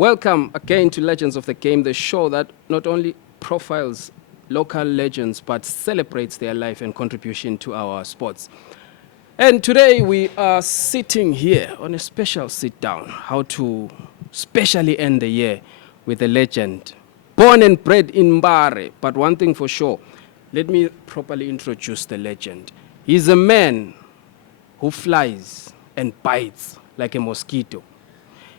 Welcome again to Legends of the Game, the show that not only profiles local legends but celebrates their life and contribution to our sports. And today we are sitting here on a special sit down, how to specially end the year with a legend. Born and bred in Mbare, but one thing for sure, let me properly introduce the legend. He's a man who flies and bites like a mosquito.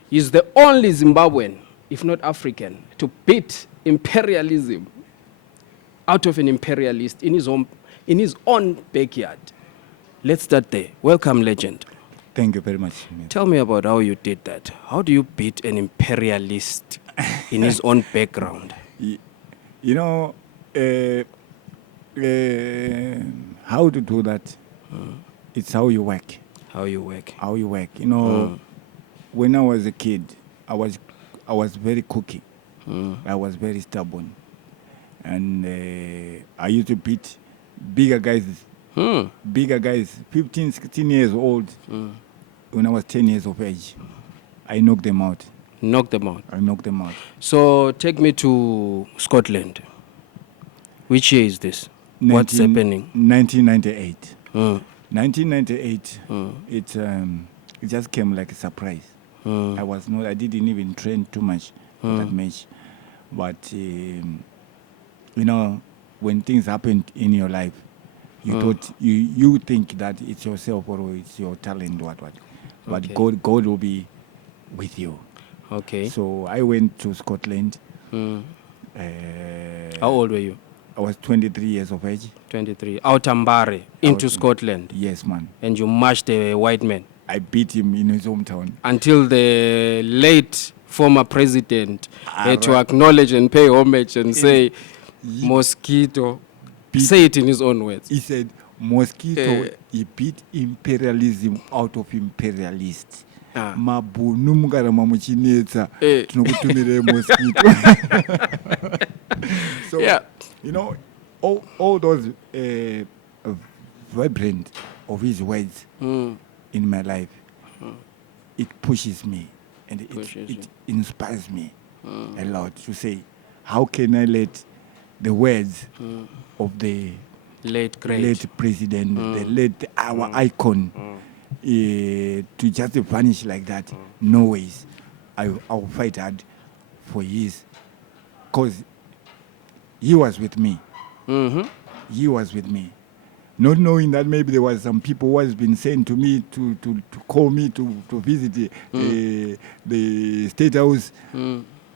He's the only Zimbabwean, if not African, to beat imperialism out of an imperialist in his own backyard. Let's start there. Welcome, legend. Thank you very much. Tell me about how you did that. How do you beat an imperialist in his own background? You know, how to do that? It's how you work. How you work. How you work. You know, when I was a kid, I was very cookie. I was very stubborn. And I used to beat bigger guys, 15, 16 years old. When I was 10 years of age, I knocked them out. Knock them out. I knocked them out. So take me to Scotland. Which year is this? What's happening? 1998. 1998. 1998. It just came like a surprise. I didn't even train too much for that match. But you know, when things happen in your life, you think that it's yourself or it's your talent, what. But Okay. God will be with you. Okay. So I went to Scotland. How old were you? I was 23 years of age. 23. Out Mbare into Scotland. Yes, man. And you mashed a white man I beat him in his hometown. until the late former president had to right. acknowledge and pay homage and say, Mosquito, say it in his own words. He said, Mosquito, he beat imperialism out of imperialists. Mabunu mukarama muchinetsa tinokutumire Mosquito. So, Yeah. you know, all those vibrant of his words in my life, it pushes me and it inspires me a lot to say, how can I let the words of the Late great. late president, the late our icon, to just vanish like that? No ways. I'll fight hard for his, because he was with me. He was with me. Not knowing that maybe there was some people who has been sent to me to call me to visit the State House,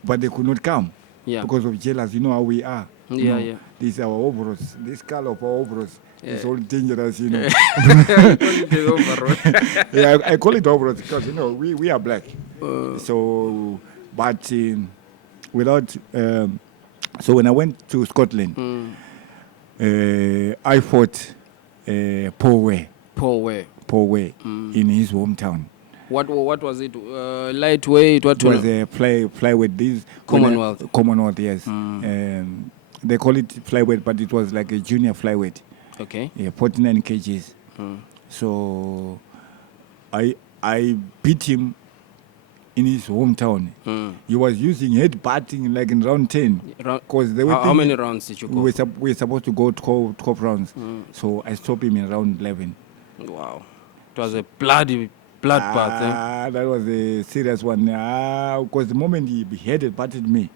but they could not come because of jealous. You know how we are. Yeah. This is our overalls. This color of our overalls is all dangerous, you know. Yeah, I call it overalls because, you know, we are black. So, but without... so when I went to Scotland, I fought Paul Weir. Paul Weir. Paul Weir in his hometown. What was it? Lightweight? What It was a flyweight. This Commonwealth. Commonwealth, yes. They call it flyweight, but it was like a junior flyweight. Okay. Yeah, 49 kgs. So I beat him in his hometown. He was using head-batting like in round 10. Because they were How many rounds did you go? we were supposed to go 12 rounds. So I stopped him in round 11. Wow. It was a bloodbath. That was a serious one. Because the moment he head-batted me,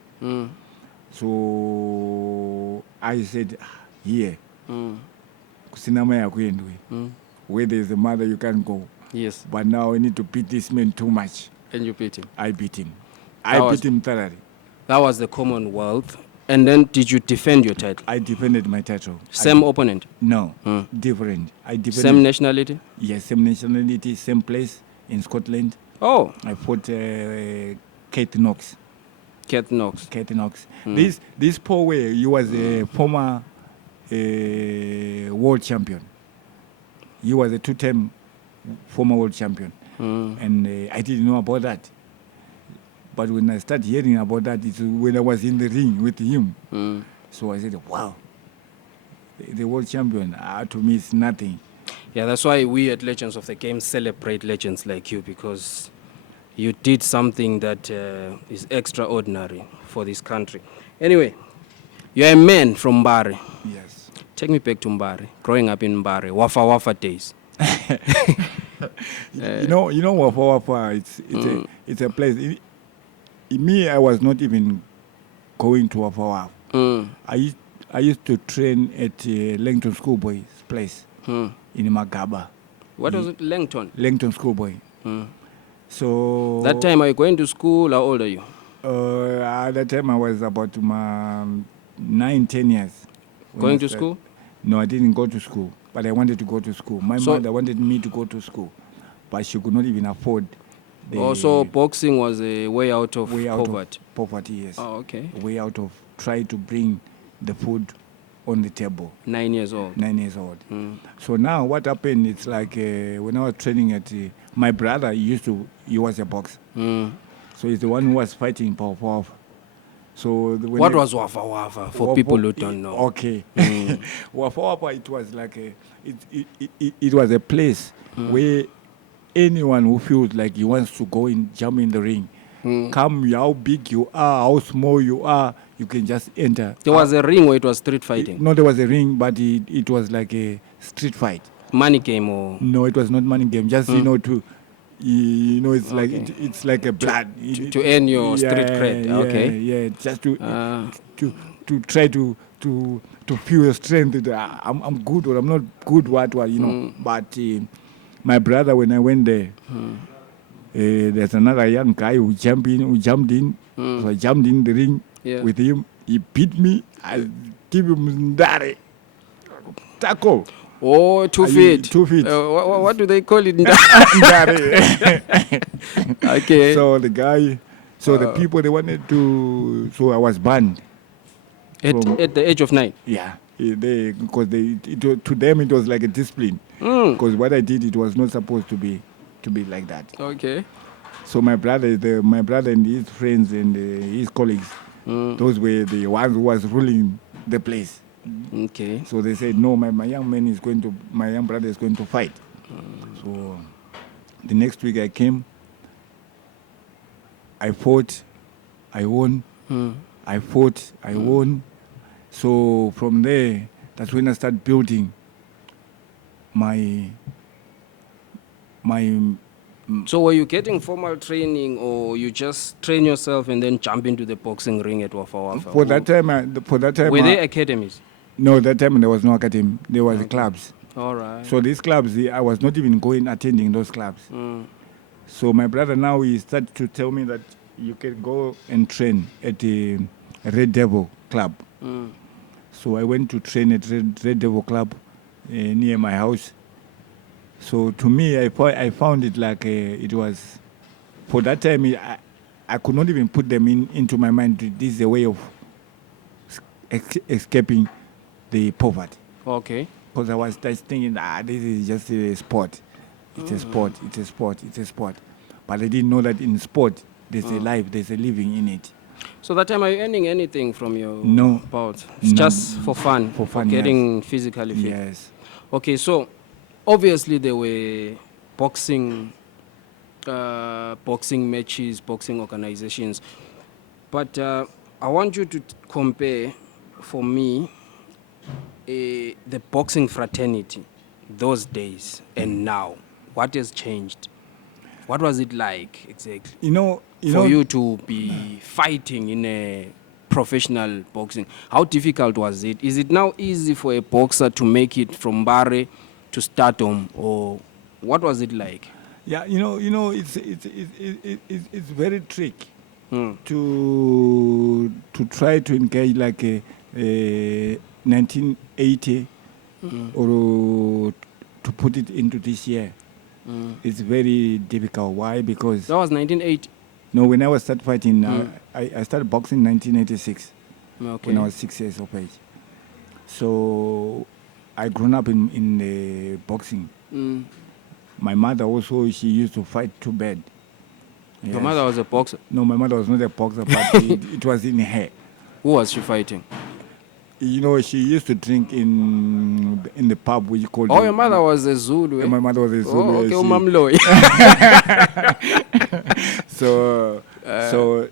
so I said, here, where there's a mother, you can't go. Yes. But now I need to beat this man too much. And you beat him. I beat him. I beat him thoroughly. That was the Commonwealth. And then did you defend your title? I defended my title. Same opponent? No, different. I defended. Same nationality? Yes, same nationality, same place in Scotland. Oh. I fought Kate Knox. Kate Knox. Kate Knox. This Paul Weir, he was a former world champion. He was a 2-time former world champion. And I didn't know about that. But when I started hearing about that, it's when I was in the ring with him. So I said, wow, the world champion, to me, it's nothing. Yeah, that's why we at Legends of the Game celebrate legends like you, because you did something that is extraordinary for this country. Anyway, you're a man from Mbare. Yes. Take me back to Mbare. Growing up in Mbare, Wafa Wafa days. You know Wafa Wafa. It's a place. Me, I was not even going to Wafa Wafa. I used to train at Langton Schoolboy's place in Magaba. What was it, Langton? Langton Schoolboy. So That time, are you going to school? How old are you? At that time I was about 9, 10 years. Going to school? No, I didn't go to school, but I wanted to go to school. My mother wanted me to go to school, but she could not even afford. Also, boxing was a way out of poverty. Poverty, yes. Oh, okay. A way out of trying to bring the food on the table. 9 years old. 9 years old. So now what happened, it's like when I was training at my brother, he was a boxer. So he's the one who was fighting Wafa Wafa. So what was Wafa Wafa for people who don't know? Okay. Wafa Wafa, it was like it was a place where anyone who feels like he wants to go and jump in the ring, come how big you are, how small you are, you can just enter. There was a ring where it was street fighting? No, there was a ring, but it was like a street fight. Money game or? No, it was not money game. Just, it's like it's like a blood. To earn your street cred. Okay. Yeah, just to try to feel your strength. I'm good or I'm not good, what. But my brother, when I went there, there's another young guy who jumped in. So I jumped in the ring with him. He beat me. I give him ndare. Tackle. Oh, 2 feet. 2 feet. What do they call it? Okay. So the guy, the people, they wanted to, so I was banned. At the age of 9? Yeah. Because to them it was like a discipline. Because what I did, it was not supposed to be like that. Okay. So my brother and his friends and his colleagues, those were the ones who was ruling the place. Okay. So they said, no, my young brother is going to fight. So the next week I came, I fought, I won. I fought, I won. So from there, that's when I started building my. So were you getting formal training, or you just train yourself and then jump into the boxing ring at Wafa Wafa? For that time, were there academies? No, that time there was no academy. There was clubs. All right. So these clubs, I was not even attending those clubs. So my brother now, he started to tell me that you can go and train at the Red Devil Club. So I went to train at Red Devil Club near my house. So to me, I found it like it was, for that time, I could not even put them into my mind. This is a way of escaping the poverty. Okay. Because I was just thinking, this is just a sport. It's a sport, it's a sport, it's a sport. But I didn't know that in sport, there's a life, there's a living in it. So that time, are you earning anything from your bout? It's no. Just for fun? For fun, getting physically fit? Yes. Okay, so obviously there were boxing matches, boxing organizations. But I want you to compare, for me, the boxing fraternity those days and now. What has changed? What was it like exactly? For you to be fighting in a professional boxing, how difficult was it? Is it now easy for a boxer to make it from Mbare to stardom, or what was it like? Yeah, it's very tricky to try to engage like a 1980 or to put it into this year. It's very difficult. Why? Because that was 1980. No, when I was started fighting, I started boxing in 1986. Okay. When I was 6 years of age. So I grown up in boxing. My mother also, she used to fight too bad. Yes. Your mother was a boxer? No, my mother was not a boxer, but it was in her. Who was she fighting? She used to drink in the pub which called. Oh, your mother was a Zulu. My mother was a Zulu. Oh, okay, Umamloi. So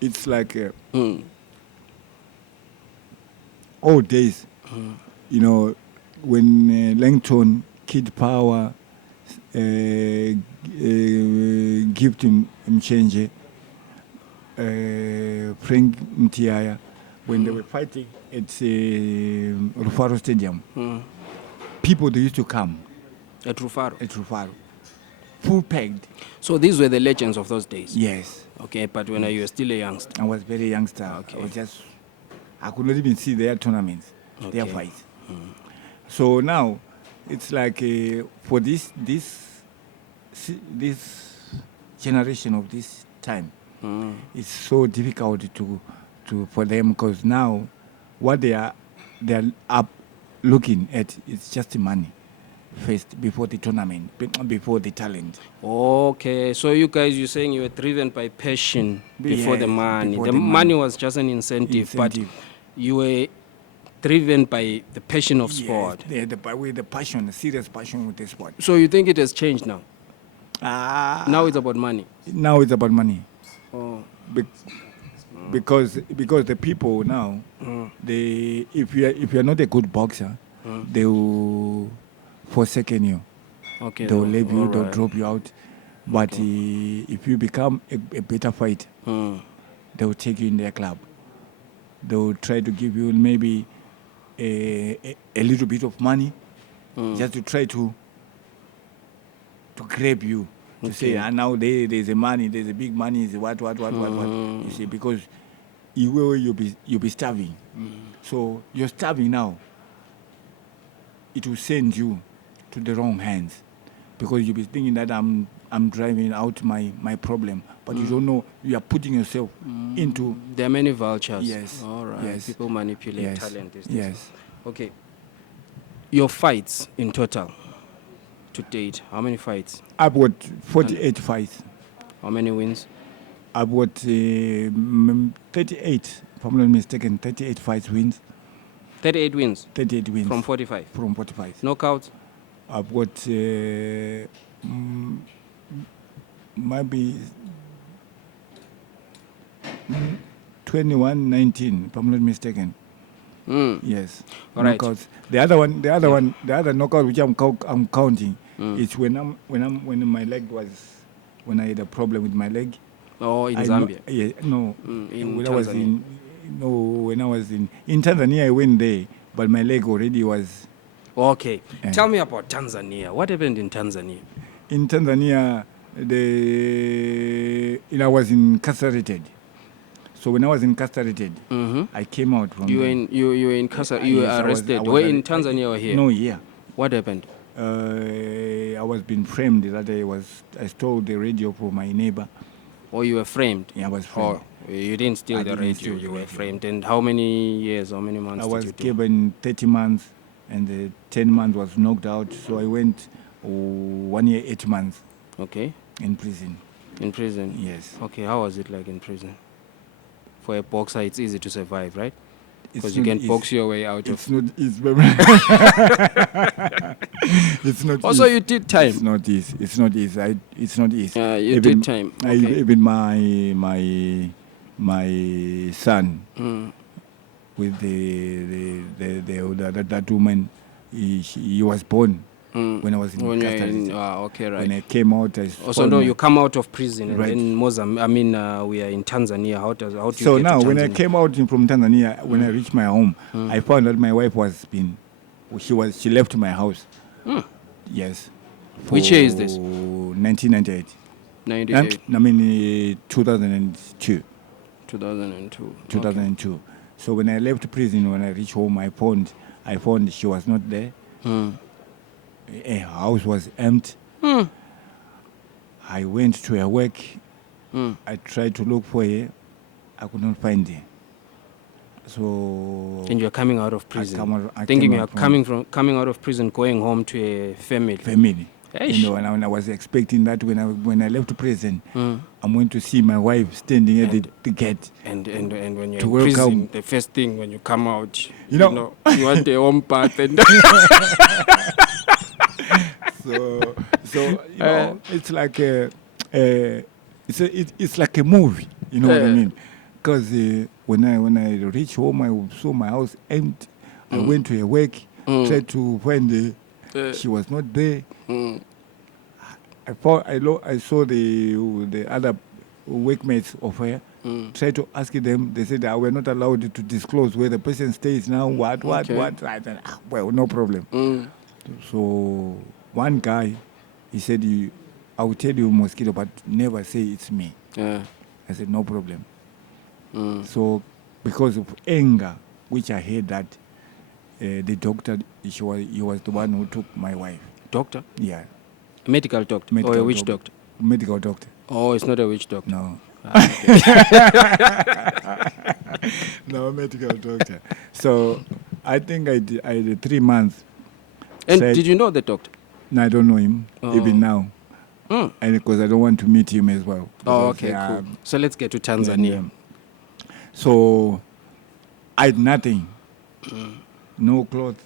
it's like Mm. old days. You know, when Langton, Kid Power, Gift Mchenje, Frank Mtiaya, when they were fighting at Rufaro Stadium, people they used to come At Rufaro. at Rufaro, full packed. So these were the legends of those days. Yes, Okay, but when you were still a youngster. I was very youngster. Okay. I could not even see their tournaments, their Okay. fights. So now, it's like for this generation of this time, it's so difficult to for them, because now what they are up looking at is just the money first, before the tournament, before the talent. Okay, so you guys, you're saying you were driven by passion before the Yes, money. before The the money money. was just an incentive, but Incentive. you were driven by the passion of sport. Yes, with the passion, the serious passion with the sport. So you think it has changed now? Now Now it's about money. now it's about money. Oh. Because the people now, they if you are not a good boxer, they will forsaken you. Okay. They will leave you. They'll alright. drop you out. But if you become a better fighter, they will take you in their club. They will try to give you maybe a little bit of money, just to try to grab you. To say, Okay. now there's a money, there's a big money, is what. You see, because you'll be starving. So you're starving now. It will send you to the wrong hands, because you'll be thinking that I'm driving out my problem, but you don't know you are putting yourself into. There are many vultures. Yes, All right. yes, People manipulate yes, talent these days. yes. Okay. Your fights in total to date, how many fights? I've got 48 fights. How many wins? I've got 38, if I'm not mistaken, 38 fights wins. 38 wins 38 wins from 45. from 45. Knockouts? I've got maybe 21-19, if I'm not mistaken. Yes. All right. Knockouts. The other knockout which I'm counting is when my leg was, when I had a problem with my leg. Oh, in I Zambia? when in I was Tanzania. when I was in Tanzania, I went there, but my leg already was. Okay. Yeah. Tell me about Tanzania. What happened in Tanzania? In Tanzania, I was incarcerated. So when I was incarcerated, I came out from. You were there. in you were in Casa, you were Yes, I was- arrested. I was Were in arre- Tanzania or here? No, here. What happened? I was being framed that I stole the radio from my neighbor. Or you were framed? Yeah, I was framed. Oh, you didn't steal I the didn't radio, steal the you were radio. framed. And how many years, how many months I did was you do? given 30 months, and the 10 months was knocked out. So I went 1 year, 8 months Okay. in prison. In prison? Yes. Okay, how was it like in prison? For a boxer, it's easy to survive, right? It's Because you not can easy. box your way out It's of... not easy. It's not Also, easy. you did time. It's not easy. It's not easy. It's not easy. You did time. Okay. Even my son with that woman, he was born when I was in When you're custody. in... okay, right. When I came out, I Also, spoiled no, my- you come out of prison and Right. then Mozambique. We are in Tanzania. How do you So get now, to when I Tanzania? came out from Tanzania, when I reached my home, I found that my wife she left my house. Yes. Which year is this? 1998. 98, 2002. 2002. 2002. So when I left prison, when I reached home, I found she was not there. Her house was empty. I went to her work. I tried to look for her. I could not find her. So And you're coming out of prison. I Thinking came you're out from coming out of prison, going home to a family. family. Eish. You know, and I was expecting that when I left prison, I'm going to see my wife standing at the gate. And when you're To in prison, welcome- the first thing when you come out, You know- you want a home bath and So it's like it's like a movie, you know what I Yeah. mean? Because when I reached home, I saw my house empty. I went to her work, tried to find her. She was not there. I saw the other workmates of her. Tried to ask them. They said we're not allowed to disclose where the person stays now. What? Okay. I said, well, no problem. So one guy, he said, I will tell you, Mosquito, but never say it's me. Yeah. I said, no problem. So because of anger, which I heard that the doctor, he was the one who took my wife. Doctor? Yeah. A medical doctor? Or a witch doctor? Medical doctor. Oh, it's not a witch doctor. No. Okay. No, medical doctor. So I think I did 3 months. And Said- did you know the doctor? No, I don't know him, even now. Mm. And because I don't want to meet him as well. Oh, Because, okay, cool. So let's get to Tanzania. So I had nothing. No clothes,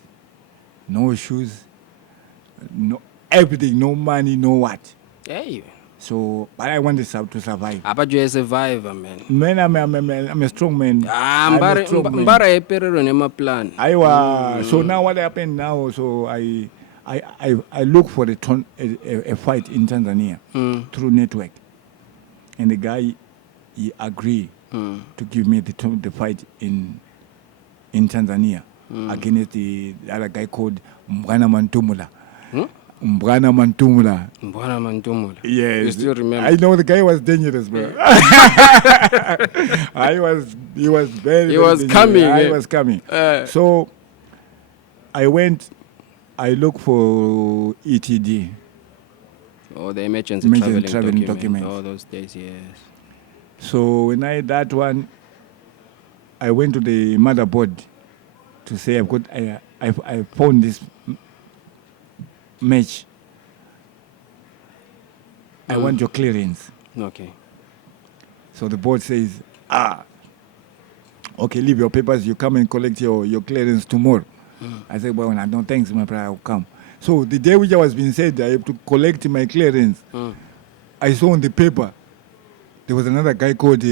no shoes, no everything, no money, no what. Hey, So, but I wanted to survive. but you're a survivor, man. Man, I'm a strong man. I'm a strong man. Mbara eperero nema plan. So now what happened now? So I look for a fight in Tanzania through network, and the guy he agreed to give me the fight in Tanzania against the other guy called Mbwana Mantumula. Mbwana Mantumula. Mbwana Mantumula. Yes. You still remember? I know the guy was dangerous, bro. He was very. He very was dangerous. coming, He eh? was coming. So I went. I looked for ETD. Oh, the emergency Emergency traveling traveling document. document. Oh, those days, yes. So when I had that one, I went to the motherboard to say I found this match. I want your clearance. Okay. So the board says, okay, leave your papers. You come and collect your clearance tomorrow. I said, well, no thanks, my brother, I'll come. So the day which I was being said, I have to collect my clearance. I saw on the paper, there was another guy called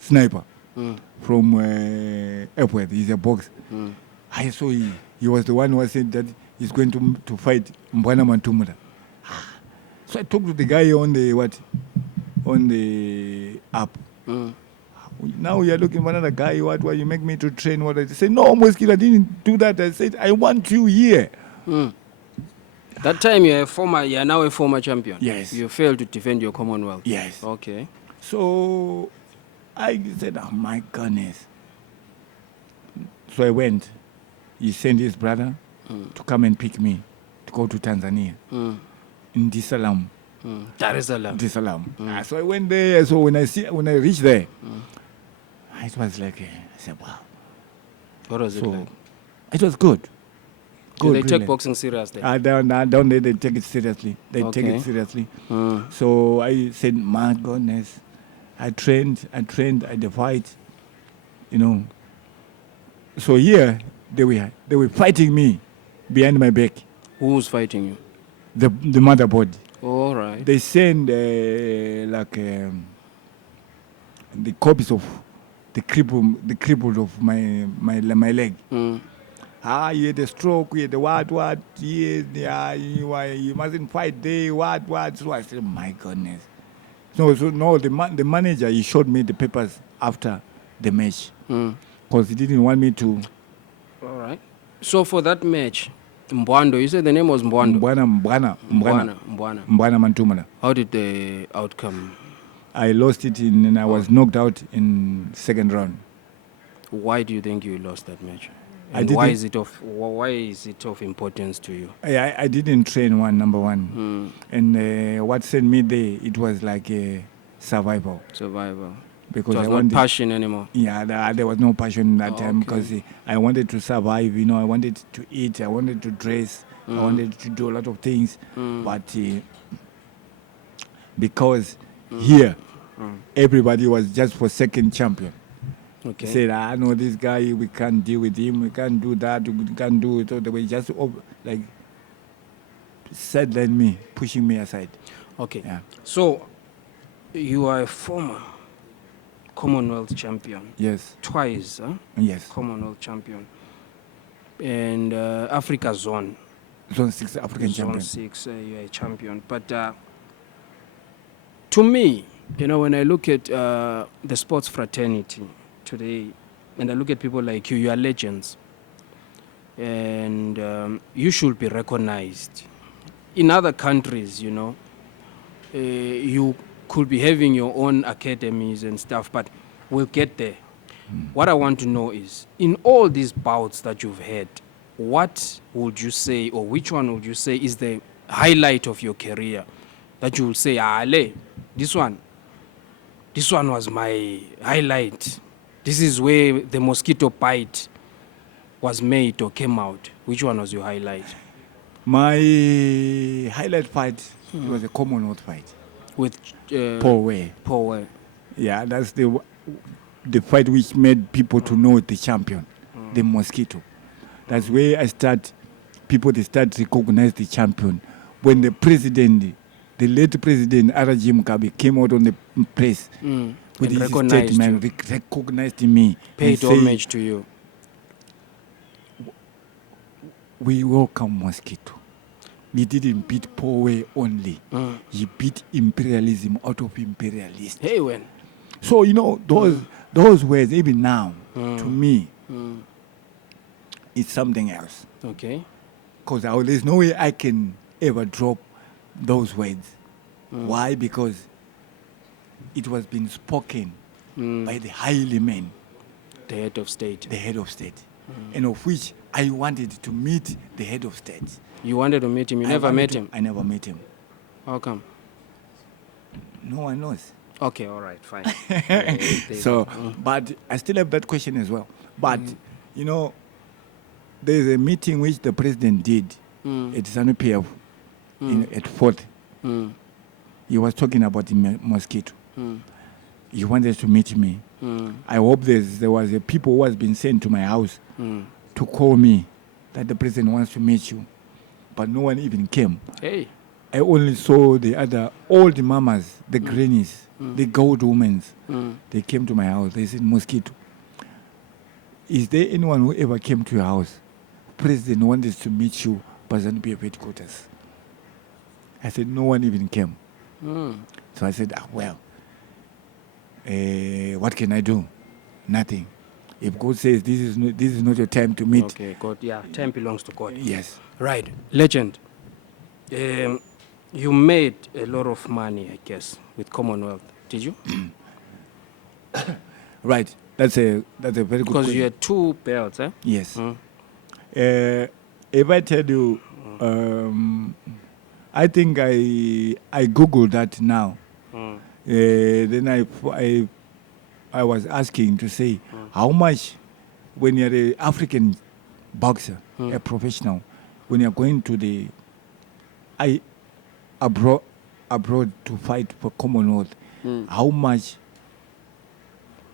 Sniper from Epworth. He's a boxer. I saw he was the one who said that he's going to fight Mbwana Mantumula. So I talked to the guy on the app. Now you're looking for another guy. What you make me to train? What I said, no, Mosquito, I didn't do that. I said, I want you here. That time you're now a former champion. Yes. You failed to defend your Commonwealth. Yes. Okay. So I said, oh my goodness. So I went. He sent his brother to come and pick me to go to Tanzania in Dar es Salaam. Dar es Salaam. Dar es Salaam. So I went there. So when I reached there, it was like, I said, wow. What was it like? It was good. Do they Good, take really. boxing serious there? Down there, they take it seriously. They take Okay. it seriously. So I said, my goodness. I trained, I defied, you know. So here, they were fighting me behind my back. Who's fighting you? The motherboard. All right. They send the copies of the cripple of my leg. He had a stroke, he had a what, you mustn't fight there, what. So I said, my goodness. No, the manager, he showed me the papers after the match. Because he didn't want me to. All right. So for that match, Mbwando, you said the name was Mbwando? Mbwana Mantumala. How did the outcome? I lost it and I was knocked out in second round. Why do you think you lost that match? I And didn't- why is it of importance to you? I didn't train number one. And what sent me there, it was like a survival. Survival. Because It was I not wanted, passion anymore. yeah, there was no passion that time Okay. because I wanted to survive, I wanted to eat, I wanted to dress, I wanted to do a lot of things. But because here, everybody was just for second champion. Okay. Said, I know this guy, we can't deal with him, we can't do that, we can't do it. So they were just like sideline me, pushing me aside. Okay. Yeah. So, you are a former Commonwealth champion. Yes. Twice, huh? Yes. Commonwealth champion. And Africa Zone. Zone 6 African Zone champion. 6, you're a champion. But to me, when I look at the sports fraternity today, and I look at people like you are legends. And you should be recognized. In other countries, you could be having your own academies and stuff, but we'll get there. What I want to know is, in all these bouts that you've had, what would you say, or which one would you say is the highlight of your career that you will say, this one was my highlight. This is where the mosquito bite was made or came out. Which one was your highlight? My highlight fight was a Commonwealth fight. With Paul Weir. Paul Weir. Yeah, that's the fight which made people to know the champion, the Mosquito. That's where I start. People they start recognize the champion. When the president, the late president R.G. Mugabe came out on the press with his statement, recognized me, paid homage to you. We welcome Mosquito. He didn't beat Paul Weir only. He beat imperialism out of imperialists. Hey, when? So, those words, even now, to me, it's something else. Okay. Because there's no way I can ever drop those words. Why? Because it was being spoken by the highly men. The head of state. The head of state. And of which I wanted to meet the head of state. You wanted to meet him? You never met him? I never met him. How come? No one knows. Okay, all right, fine. So, but I still have that question as well. But, there's a meeting which the president did at ZANU-PF at 4th. He was talking about the Mosquito. He wanted to meet me. I hope there was a people who has been sent to my house to call me that the president wants to meet you. But no one even came. Hey. I only saw the other old mamas, the grannies, the gold women. They came to my house. They said, Mosquito, is there anyone who ever came to your house? President wanted to meet you, but ZANU-PF headquarters. I said, no one even came. So I said, what can I do? Nothing. If God says this is not your time to meet. Okay, God, time belongs to God. Yes. Right. Legend. You made a lot of money, I guess, with Commonwealth. Did you? Right. That's a very good question. Because you had 2 belts, eh? Yes. If I tell you, I think I Googled that now. Then I was asking to say how much when you're an African boxer, a professional, when you're going to the abroad to fight for Commonwealth, how much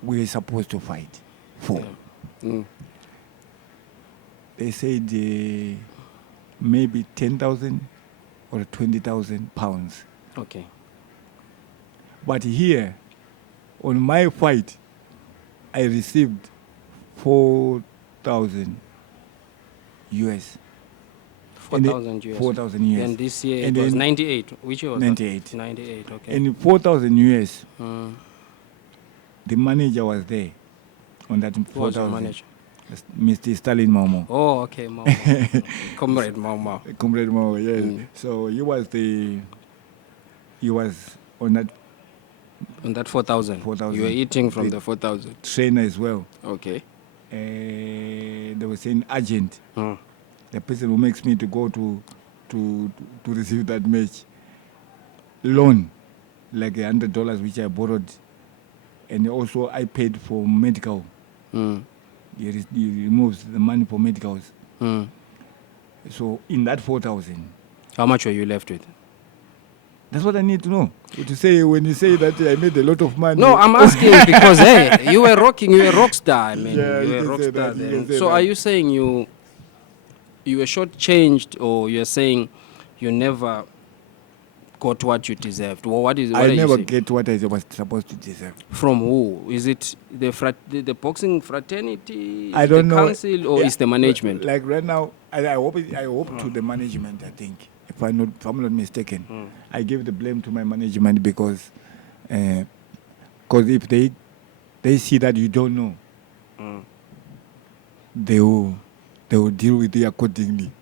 we're supposed to fight for. They said maybe 10,000 or 20,000 pounds. Okay. But here, on my fight, I received 4,000 US. 4,000 US. 4,000 US. And this year and it was 98. Which year was 98. that? 98, okay. And 4,000 US, the manager was there on that 4,000. Who was your manager? Mr. Stalin Momo. Oh, okay, Momo. Comrade Momo. Comrade Momo, yes. So he was on that. On that 4,000? 4,000. You were eating from the 4,000? Trainer as well. Okay. They were saying agent. The person who makes me to go to receive that match. Loan, like $100 which I borrowed. And also I paid for medical. He removes the money for medicals. So in that 4,000. How much were you left with? That's what I need to know. To say when you say that I made a lot of money. No, I'm asking because hey, you were rocking, you were a rock star. I mean, you were a rock star then. So are you saying you were shortchanged, or you're saying you never got what you deserved? Or what are I you never saying? get what I was supposed to deserve. From who? Is it the boxing fraternity? Is I it don't the know. council or Yeah, is the management? Like right now, I hope to the management. I think, if I'm not mistaken, I give the blame to my management because if they see that you don't know, they will deal with you accordingly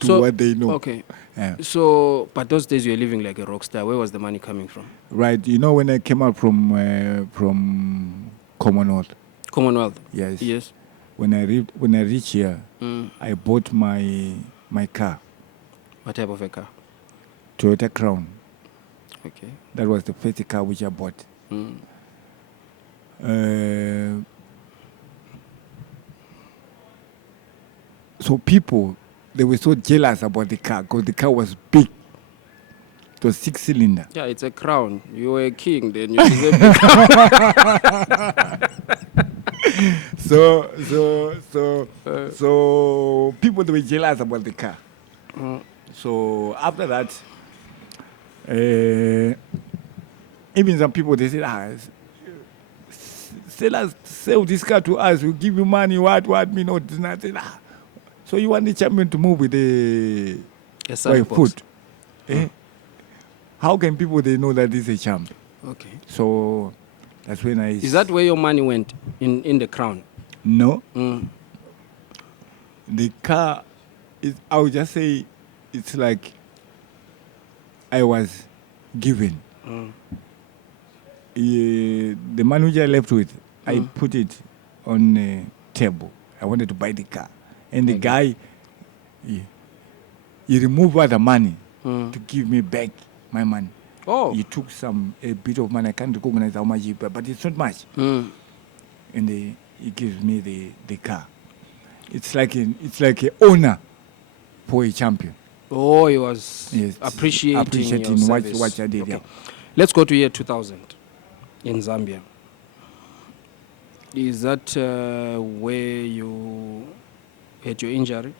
to what they know. Okay. Yeah. So, but those days you were living like a rock star. Where was the money coming from? Right. You know, when I came out from Commonwealth. Commonwealth. Yes. Yes. When I reached here, I bought my car, What type of a car? Toyota Crown. Okay. That was the first car which I bought. So people, they were so jealous about the car because the car was big. It was 6-cylinder. Yeah, it's a crown. You were a king, then you deserve the So people, they were jealous about the car. So after that, even some people, they said, sell this car to us, we'll give you money, what, me not. And I said, so you want the champion to move with the foot? How can people, they know that this is a champ? Okay. So that's when I... Is that where your money went, in the crown? No. The car, I would just say, it's like I was given. The money which I left with, I put it on the table. I wanted to buy the car. And the guy, he removed all the money to give me back my money. Oh. He took a bit of money. I can't recognize how much he paid, but it's not much. And he gives me the car. It's like an honor for a champion. Oh, he was Yes, appreciating your service. what I did. Okay. Yeah. Let's go to year 2000 in Zambia. Is that where you had your injury?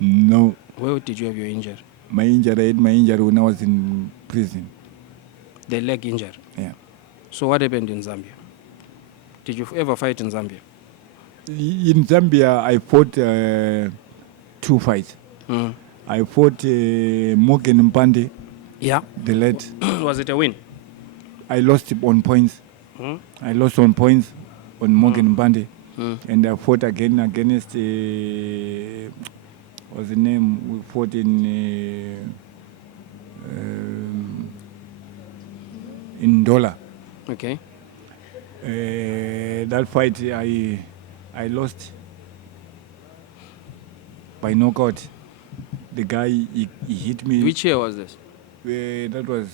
No. Where did you have your injury? I had my injury when I was in prison. The leg injury? Yeah. So what happened in Zambia? Did you ever fight in Zambia? In Zambia, I fought 2 fights. I fought Morgan Mpande. Yeah. The late. Was it a win? I lost on points. I lost on points on Morgan Mpande. And I fought again against, what's the name? We fought in Ndola. Okay. That fight, I lost by knockout. The guy, he hit me. Which year was this? That was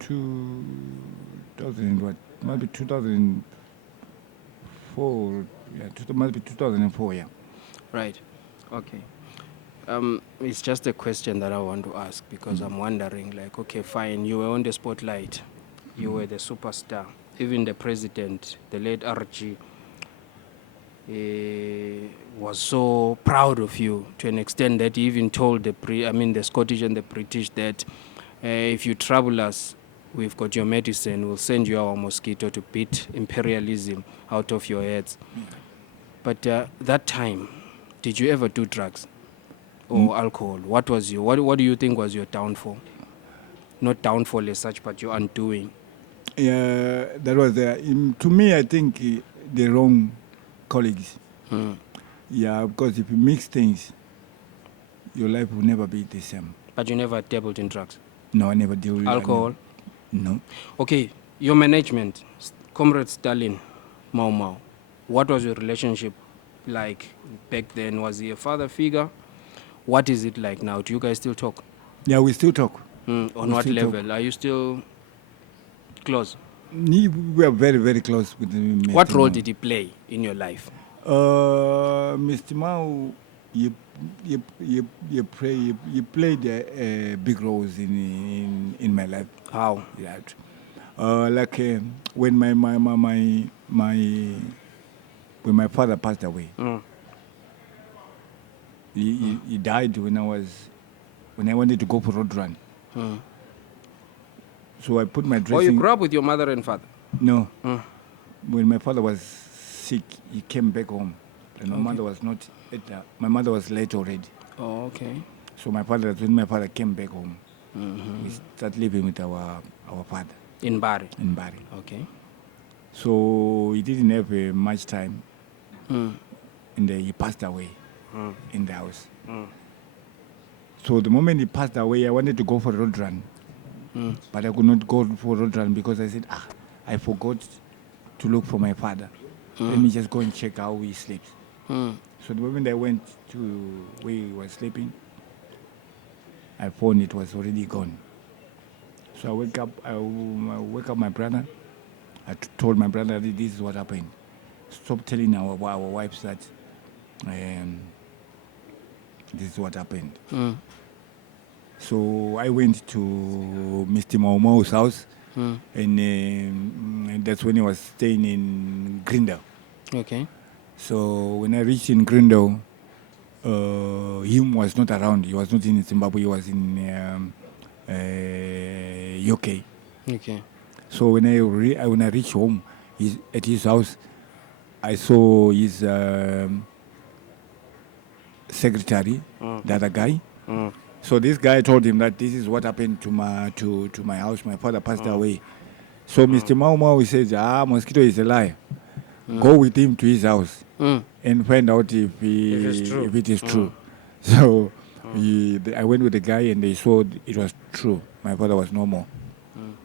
2000 what? Might be 2004. Yeah, might be 2004. Yeah. Right. Okay. It's just a question that I want to ask because I'm wondering, like, okay, fine, you were on the spotlight, you were the superstar, even the president, the late RG, was so proud of you to an extent that he even told the Scottish and the British that if you trouble us, we've got your medicine, we'll send you our Mosquito to beat imperialism out of your heads. But that time, did you ever do drugs or alcohol? What do you think was your downfall? Not downfall as such, but your undoing. Yeah, that was to me, I think the wrong colleagues. Yeah, because if you mix things, your life will never be the same. But you never dabbled in drugs? No, I never did. Alcohol? No. Okay, your management, Comrade Stalin, Mau Mau, what was your relationship like back then? Was he a father figure? What is it like now? Do you guys still talk? Yeah, we still talk. On what level? Are you still close? We are very, very close with him. What role did he play in your life? Mr. Mao, you played big roles in my life. How? Yeah. When when my father passed away, He died when I wanted to go for road run. So I put my dressing. Oh, you grew up with your mother and father? No. When my father was sick, he came back home. And my mother was not. My mother was late already. Oh, okay. So when my father came back home, we started living with our father. In Bari? In Bari. Okay. So he didn't have much time. And he passed away in the house. So the moment he passed away, I wanted to go for a road run. But I could not go for a road run because I said, I forgot to look for my father. Let me just go and check how he sleeps. So the moment I went to where he was sleeping, I found it was already gone. So I wake up my brother. I told my brother that this is what happened. Stop telling our wives that this is what happened. So I went to Mr. Mau's house, and that's when he was staying in Grindel. Okay. So when I reached in Grindel, him was not around. He was not in Zimbabwe. He was in UK. Okay. So when I reached home, at his house, I saw his secretary, the other guy. So this guy told him that this is what happened to my house. My father passed away. So Mr. Mau he says, Mosquito is a liar. Go with him to his house and find out if it is true. So I went with the guy and they saw it was true. My father was no more.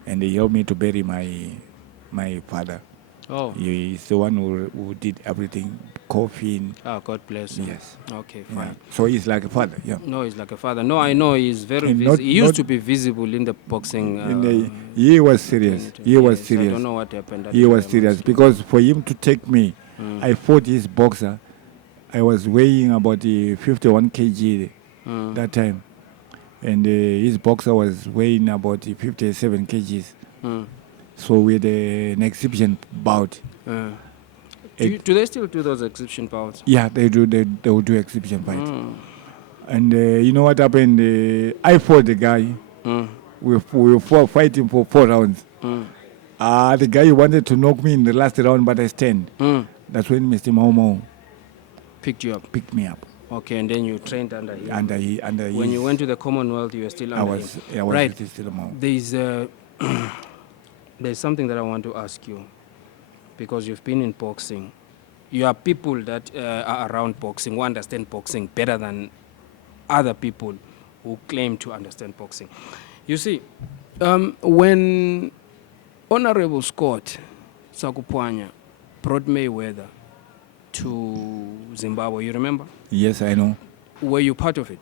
And they helped me to bury my father. Oh. He's the one who did everything, coffin. Oh, God bless him. Yes. Okay, fine. Yeah. So he's like a father, yeah. No, he's like a father. No, I know he's very And visible. He used to be visible in the boxing. He was serious. He was I serious. don't know what happened. He was serious because for him to take me, I fought his boxer. I was weighing about 51 kg that time. And his boxer was weighing about 57 kgs. So we had an exhibition bout. Do they still do those exhibition bouts? Yeah, they do. They will do exhibition fight. And you know what happened? I fought the guy. We were fighting for 4 rounds. The guy wanted to knock me in the last round, but I stand. That's when Mr. Mau picked me up. Okay, and then you trained under him. Under when you went to the Commonwealth, you were still under him. I was right. Still Mau. There's something that I want to ask you, because you've been in boxing. You are people that are around boxing, who understand boxing better than other people who claim to understand boxing. You see, when Honorable Scott Sakupanywa brought Mayweather to Zimbabwe, you remember? Yes, I know. Were you part of it?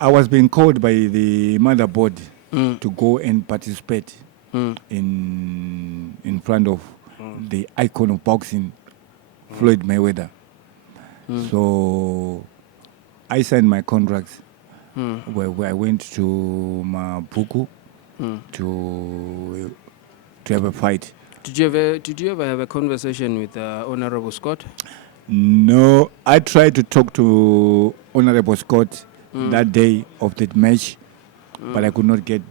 I was being called by the motherboard to go and participate in front of the icon of boxing, Floyd Mayweather. So I signed my contracts where I went to Mapuku to have a fight. Did you ever have a conversation with Honorable Scott? No, I tried to talk to Honorable Scott that day of that match, but I could not get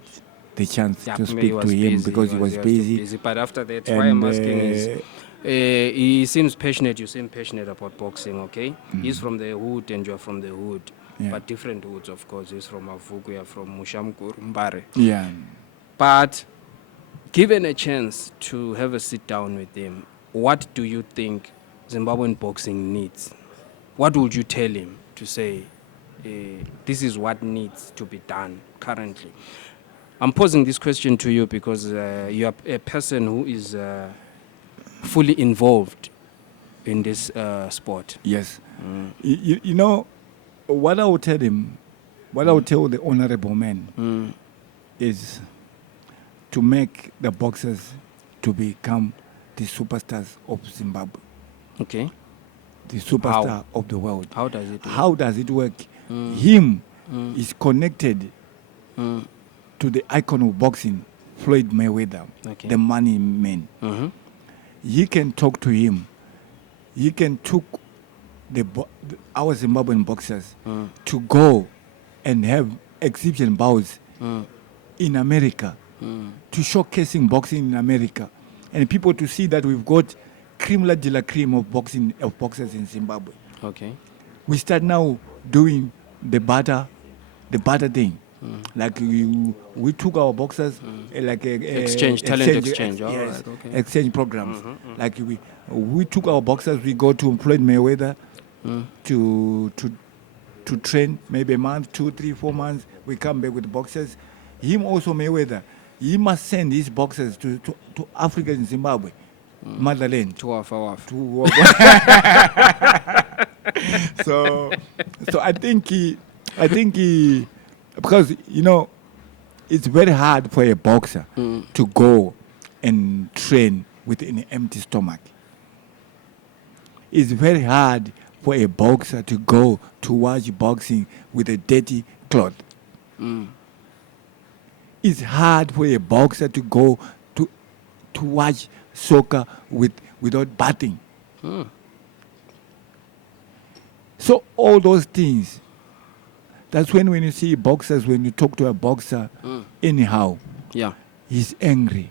the chance to speak to him because he was busy. But after that, why I'm asking is, he seems passionate. You seem passionate about boxing, okay? He's from the hood and you're from the hood. Yeah. But different hoods, of course. He's from Avuku, you're from Mushamkuru, Mbare. Yeah. But given a chance to have a sit down with him, what do you think Zimbabwean boxing needs? What would you tell him to say, this is what needs to be done currently? I'm posing this question to you because you are a person who is fully involved in this sport. Yes. You know, what I would tell him, what I would tell the honorable man is to make the boxers to become the superstars of Zimbabwe. Okay. The superstar of the world. How does it work? How does it work? Him is connected to the icon of boxing, Floyd Mayweather, the money man. He can talk to him. He can our Zimbabwean boxers to go and have exhibition bouts in America, to showcasing boxing in America, and people to see that we've got cream de la cream of boxers in Zimbabwe. Okay. We start now doing the barter thing. Like we took our boxers like Exchange, talent exchange. All yes, right, okay. exchange programs. Like we took our boxers, we go to Floyd Mayweather to train maybe a month, 2, 3, 4 months. We come back with the boxers. Him also Mayweather. He must send his boxers to Africa and Zimbabwe, motherland. To So I think he, because it's very hard for a boxer to go and train with an empty stomach. It's very hard for a boxer to go to watch boxing with a dirty cloth. It's hard for a boxer to go to watch soccer without bathing. So all those things, that's when you see boxers, when you talk to a boxer, anyhow, he's angry.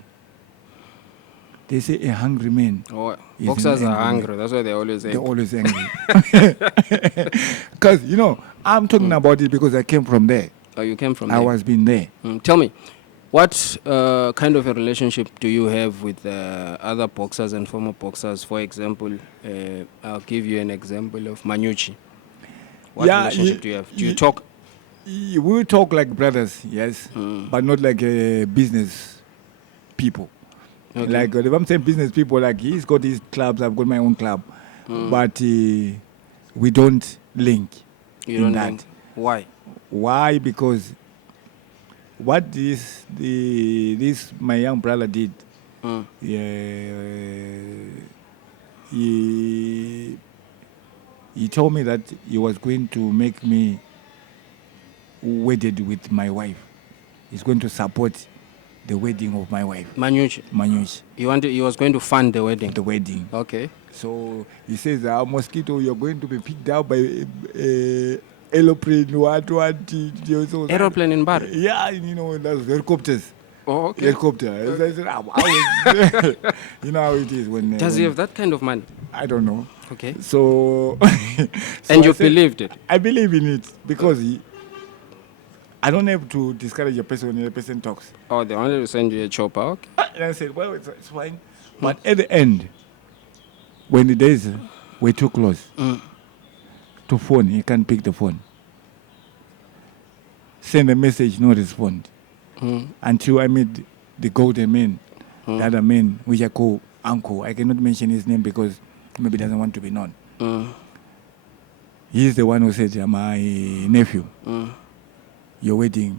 They say a hungry man. Oh, boxers are hungry. That's why they're always angry. They're always angry. Because, I'm talking about it because I came from there. Oh, you came from there? I was been there. Tell me, what kind of a relationship do you have with other boxers and former boxers? For example, I'll give you an example of Manucci. What relationship do you have? Do you talk? We talk like brothers, yes, but not like business people. Okay. Like if I'm saying business people, like he's got his clubs, I've got my own club, but we don't link. You don't link. Why? Why? Because what this my young brother did, he told me that he was going to make me wedded with my wife. He's going to support the wedding of my wife. Manucci. He was going to fund the wedding. The wedding. Okay. So he says, Mosquito, you're going to be picked up by aeroplane. Aeroplane in Bar? Yeah, that's helicopters. Oh, okay. Helicopter. I said, you know how it is when. Does he have that kind of money? I don't know. Okay. So. And you believed it? I believe in it because I don't have to discourage a person when a person talks. Oh, they wanted to send you a chopper, okay. And I said, well, it's fine. But at the end, when the days were too close to phone, he can't pick the phone. Send a message, no respond. Until I meet the golden man, the other man, which I call uncle. I cannot mention his name because maybe he doesn't want to be known. He's the one who said, my nephew, your wedding,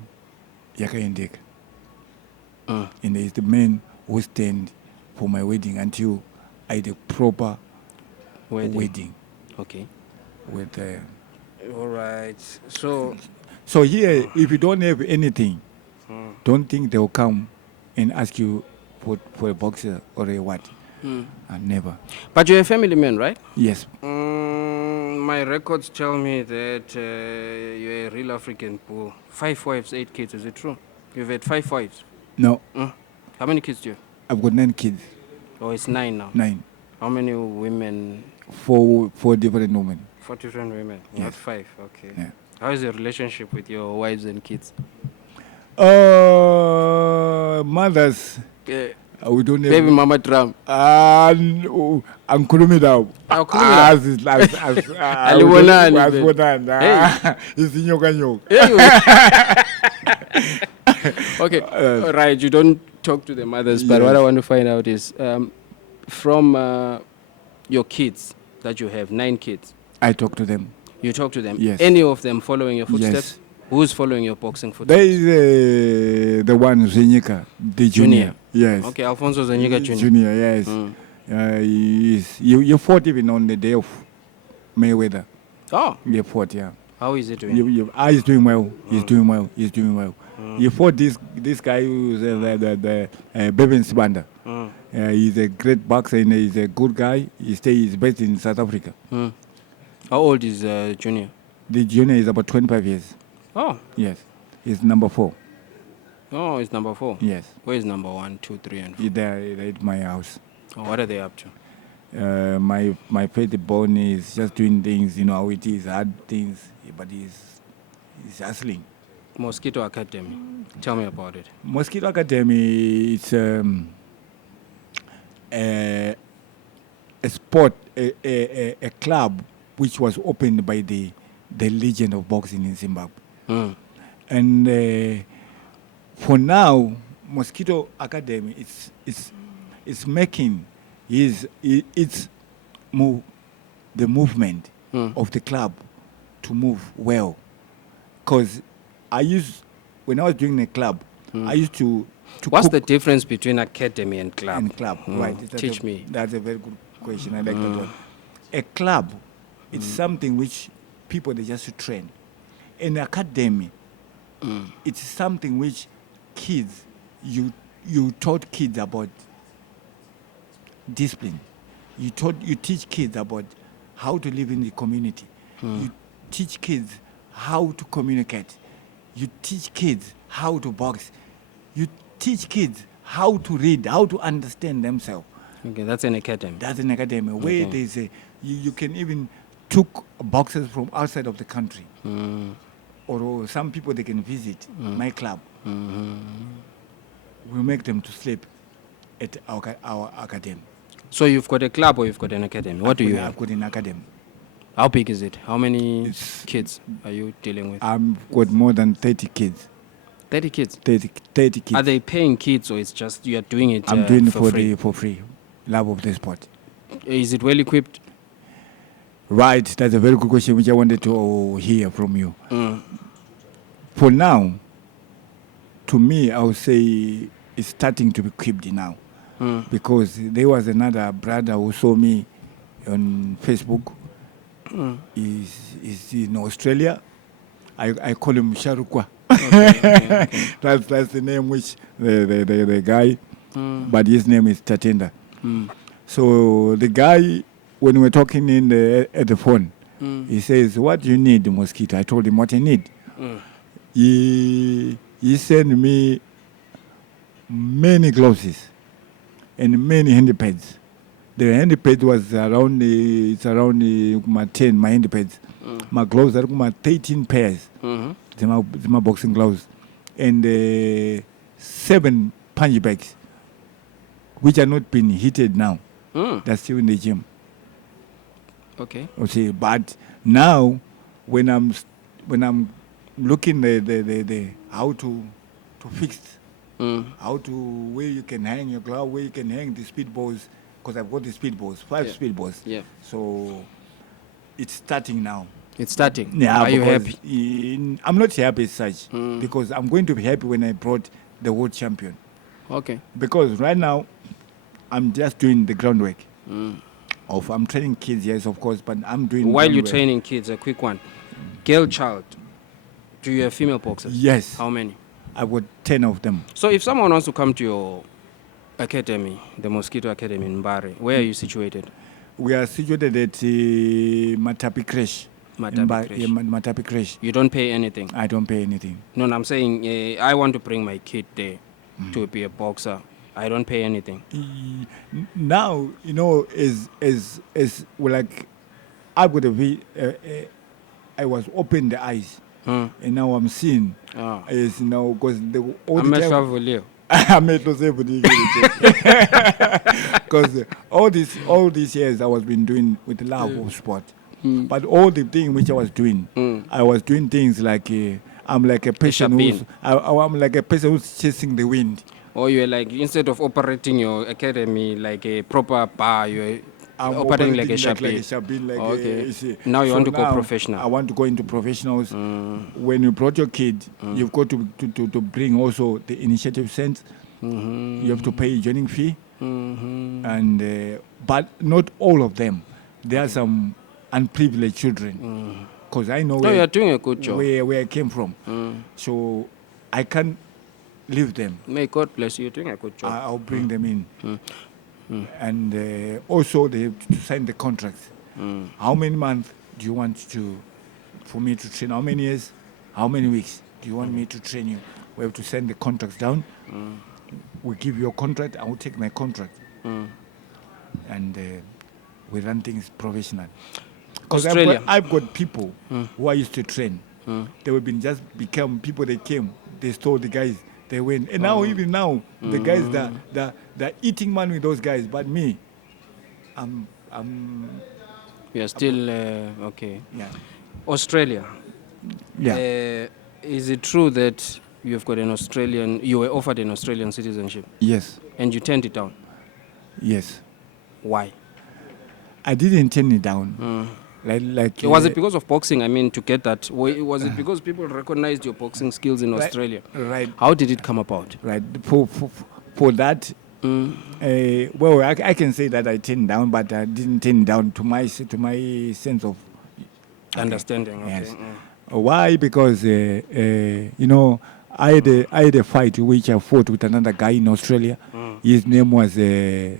Yakaindek. And he's the man who stand for my wedding until I had a proper wedding. Okay. With all right. So here, if you don't have anything, don't think they'll come and ask you for a boxer or a what. Never. But you're a family man, right? Yes. My records tell me that you're a real African bull. 5 wives, 8 kids. Is it true? You've had 5 wives? No. How many kids do you have? I've got 9 kids. Oh, it's 9 now. 9. How many women? 4 different women. 4 different women. Yes. Not 5. Okay. Yeah. How is your relationship with your wives and kids? Mothers. We don't have Baby mama drum. Ankhulumi dawo. Alibonani. Izinyoka. Okay. All right. You don't talk to the mothers, but what I want to find out is from your kids that you have, 9 kids. I talk to them. You talk to them? Yes. Any of them following your footsteps? Yes. Who's following your boxing footsteps? There is the one, Zvenyika, the junior. Yes. Okay, Alfonso Zvenyika Jr. Junior, yes. You fought even on the day of Mayweather. Oh. You fought, yeah. How is he doing? He's doing well. He's doing well. He's doing well. You fought this guy who's the Beben Sibanda. He's a great boxer and he's a good guy. He's based in South Africa. How old is Junior? The junior is about 25 years. Oh, Yes. He's number 4. oh, it's number 4. Yes. Where is number 1, 2, 3, and 4? They're at my house. Oh, what are they up to? My firstborn is just doing things, you know how it is, hard things, but he's hustling. Mosquito Academy. Tell me about it. Mosquito Academy is a sport, a club which was opened by the legend of boxing in Zimbabwe. Mm. And for now, Mosquito Academy is making the movement of the club to move well. Because when I was doing the club, I used to What's cook the difference between academy and club? and club. Right. Teach me. That's a very good question. I like that one. A club, it's something which people, they just train. An academy, it's something which kids, you taught kids about discipline. You teach kids about how to live in the community. You teach kids how to communicate. You teach kids how to box. You teach kids how to read, how to understand themselves. Okay, that's an academy. That's an academy where there's you can even took boxers from outside of the country. Or some people, they can visit my club. We make them to sleep at our academy. So you've got a club or you've got an academy? What do you have? I've got an academy. How big is it? How many kids are you dealing with? I've got more than 30 kids. 30 kids? 30 kids. Are they paying kids or it's just you're doing it I'm doing it for free? for free. Love of the sport. Is it well equipped? Right, that's a very good question which I wanted to hear from you. For now, to me, I would say it's starting to be equipped now. Because there was another brother who saw me on Facebook. He's in Australia. I call him Sharukwa. Okay. That's the name which the guy, but his name is Tatenda. So the guy, when we were talking at the phone, he says, "What do you need, Mosquito?" I told him what I need. He sent me many gloves and many handy pads. The handy pad was around 10, my handy pads. My gloves are 13 pairs. My boxing gloves. And 7 punch bags, which are not been heated now. They're still in the gym. Okay. Okay, but now when I'm looking the how to fix, where you can hang your glove, where you can hang the speed balls, because I've got the speed balls, 5 speed balls. Yeah. So it's starting now. It's starting. Yeah. Are you happy? I'm not happy as such because I'm going to be happy when I brought the world champion. Okay. Because right now I'm just doing the groundwork. I'm training kids, yes, of course, but I'm doing. While you're training kids, a quick one. Girl child. Do you have female boxers? Yes. How many? I've got 10 of them. So if someone wants to come to your academy, the Mosquito Academy in Mbare, where are you situated? We are situated at Matapi Creche. Matapi Creche. You don't pay anything? I don't pay anything. No, I'm saying I want to bring my kid there to be a boxer. I don't pay anything. Now, as well, like I've got I was open the eyes, and now I'm seeing. As because all the time. Because all these years I was been doing with love of sport, but all the thing which I was doing things like I'm like a person I'm like a person who's chasing the wind. Or you're like, instead of operating your academy like a proper bar, you're operating like a shabin. Okay. Now you want to go professional. I want to go into professionals. When you brought your kid, you've got to bring also the initiative sense. You have to pay a joining fee. And but not all of them. There are some unprivileged children. Because I know you're doing a good job. Where I came from. So I can't leave them. May God bless you. You're doing a good job. I'll bring them in. And also they have to sign the contracts. How many months do you want for me to train? How many years? How many weeks do you want me to train you? We have to send the contracts down. We give you a contract. I will take my contract, and we run things professional. Because Australia. I've got people who I used to train. They have been just become people. They came, they stole the guys, they went, and now even now the guys they're eating money with those guys. But me, I'm You are still okay. yeah. Australia. Yeah. Is it true that you've got an Australian? You were offered an Australian citizenship, Yes. and you turned it down. Yes. Why? I didn't turn it down. Like Was it because of boxing? I mean, to get that, was it because people recognized your boxing skills in Australia? Right. How did it come about? Right. For that, well, I can say that I turned down, but I didn't turn down to my sense of Understanding. Okay. Yes. Why? Because you know, I had a fight which I fought with another guy in Australia. His name was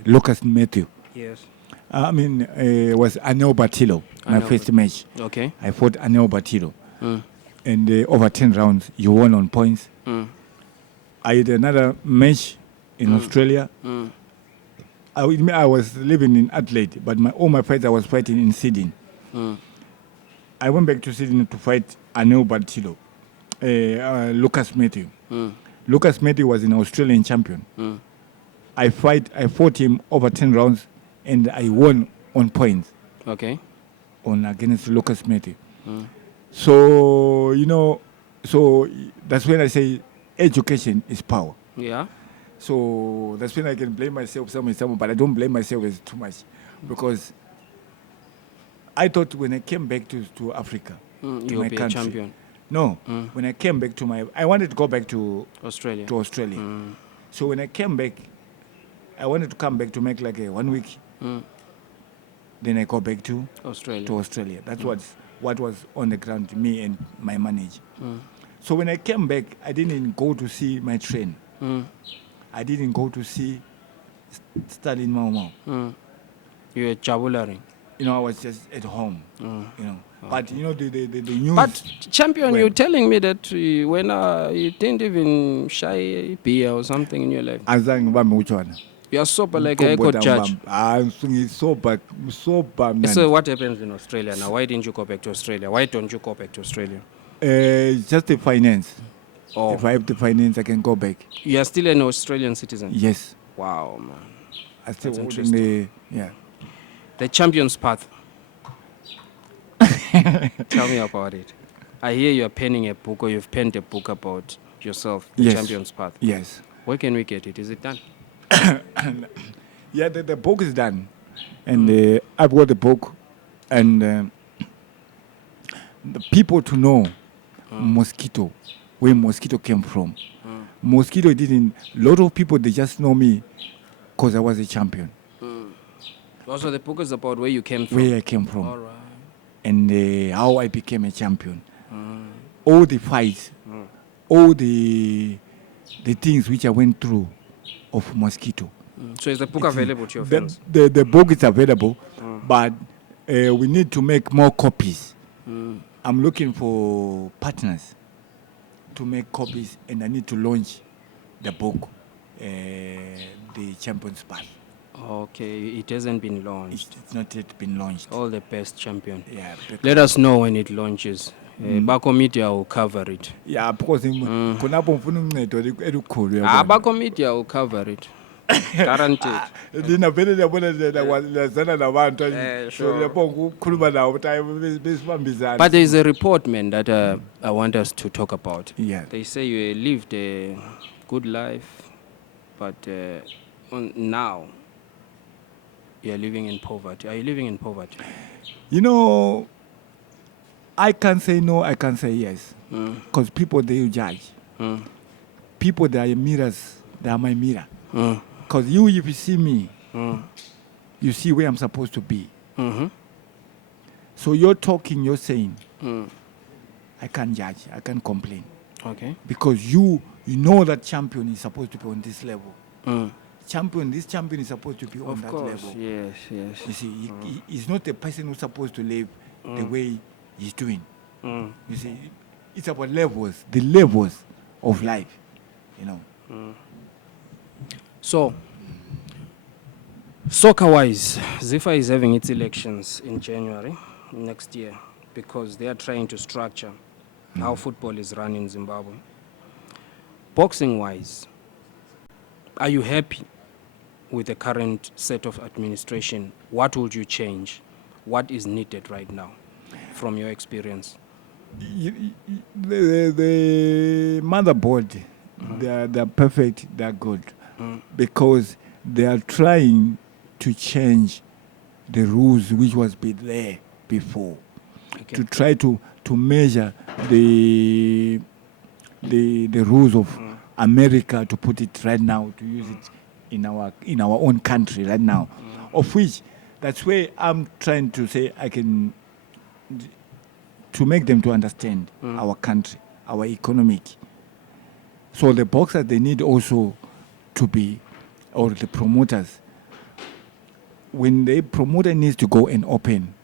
Lucas Matthew. Yes. I mean, it was Anel Batillo, my first match. Okay. I fought Anel Batillo. And over 10 rounds, you won on points. I had another match in Australia. I was living in Adelaide, but all my fights I was fighting in Sydney. I went back to Sydney to fight Anel Batillo, Lucas Matthew. Lucas Matthew was an Australian champion. I fought him over 10 rounds, and I won on points. Okay. Against Lucas Matthew. So, you know, that's when I say education is power. Yeah. So that's when I can blame myself some, but I don't blame myself as too much, because I thought when I came back to Africa, to You'll my be country, a champion. No, when I came back I wanted to go back to Australia. So when I came back, I wanted to come back to make like a 1 week. Then I go back to Australia. That's what was on the ground, me and my manager. So when I came back, I didn't go to see my train. I didn't go to see Stalin Mau. You were jabularing. You know, I was just at home. You know, but you know the news. But champion, you're telling me that when you didn't even shy beer or something in your life. Azange ngibambe utshwala. You are sober like a court judge. Sober. So what happens in Australia now? Why didn't you go back to Australia? Why don't you go back to Australia? Just the finance. Oh. If I have the finance, I can go back. You are still an Australian citizen? Yes. Wow, man. I still That's holding the champion's path. Tell me about it. I hear you are penning a book, or you've penned a book about yourself, the champion's path. Yes. Where can we get it? Is it done? Yeah, the book is done. And I've got the book. And the people to know Mosquito, where Mosquito came from. Mosquito didn't... A lot of people, they just know me because I was a champion. Also, the book is about where you came from. Where I came from. All right. And how I became a champion. All the fights, all the things which I went through of Mosquito. So is the book available to your friends? The book is available, but we need to make more copies. I'm looking for partners to make copies, and I need to launch the book, The Champion's Path. Okay, it hasn't been launched. It's not yet been launched. All the best, champion. Yeah. Let us know when it launches. Bako Media will cover it. Yeah, because khonapho ngifuna uncedo elikhulu. Bako Media will cover it. Guaranteed. Lina vele labona lazana nabantu sure. lapho ukukhuluma nawo besibambizana. But there is a report, man, that I want us to talk about. Yeah. They say you lived a good life, but now you are living in poverty. Are you living in poverty? You know, I can't say no, I can't say yes. Because people, they judge. People, they are mirrors. They are my mirror. Because if you see me, you see where I'm supposed to be. So you're talking, you're saying, I can't judge, I can't complain. Okay. Because you know that champion is supposed to be on this level. This champion is supposed to be on that level. Yes. You see, he's not a person who's supposed to live the way he's doing. You see, it's about levels, the levels of life, you know. So, soccer-wise, ZIFA is having its elections in January next year because they are trying to structure how football is run in Zimbabwe. Boxing-wise, are you happy with the current set of administration? What would you change? What is needed right now from your experience? The motherboard, they're perfect, they're good, because they are trying to change the rules which was be there before, to try to measure the rules of America, to put it right now, to use it in our own country right now, of which that's where I'm trying to say I can to make them to understand our country, our economic. So the boxers, they need also to be, or the promoters, when the promoter needs to go and open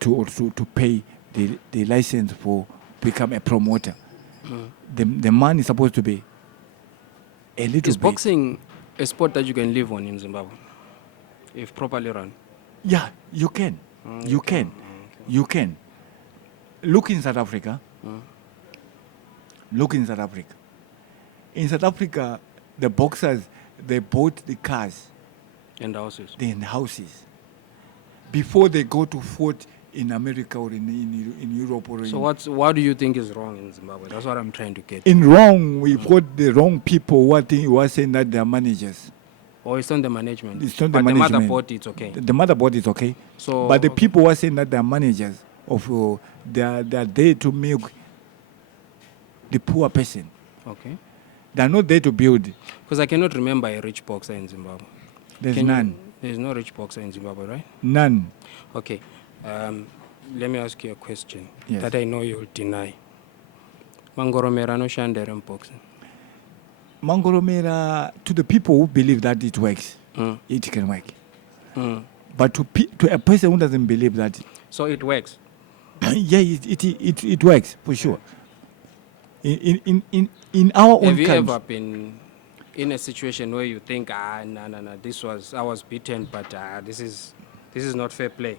to also to pay the license for become a promoter, the money is supposed to be a little Is bit. boxing a sport that you can live on in Zimbabwe if properly run? Yeah, you can. You can. You can. Look in South Africa. Look in South Africa. In South Africa, the boxers, they bought the cars And houses. and houses before they go to fight in America or in Europe or So what do you think is wrong in Zimbabwe? That's what I'm trying to get. in wrong. We got the wrong people who are saying that they are managers. Or it's not the management. It's not but the management. The motherboard, it's okay. The motherboard is okay. So, but the people who are saying that they are managers of they are there to milk the poor person. Okay. They are not there to build. Because I cannot remember a rich boxer in Zimbabwe. There's none. There's no rich boxer in Zimbabwe, right? None. Okay. Let me ask you a question Yes. that I know you'll deny. Mangoromera no shande boxing. Mangoromera, to the people who believe that it works, it can work. But to a person who doesn't believe that, So it works. yeah, it works for sure. In our own Have you country, ever been in a situation where you think, no, I was beaten, but this is not fair play?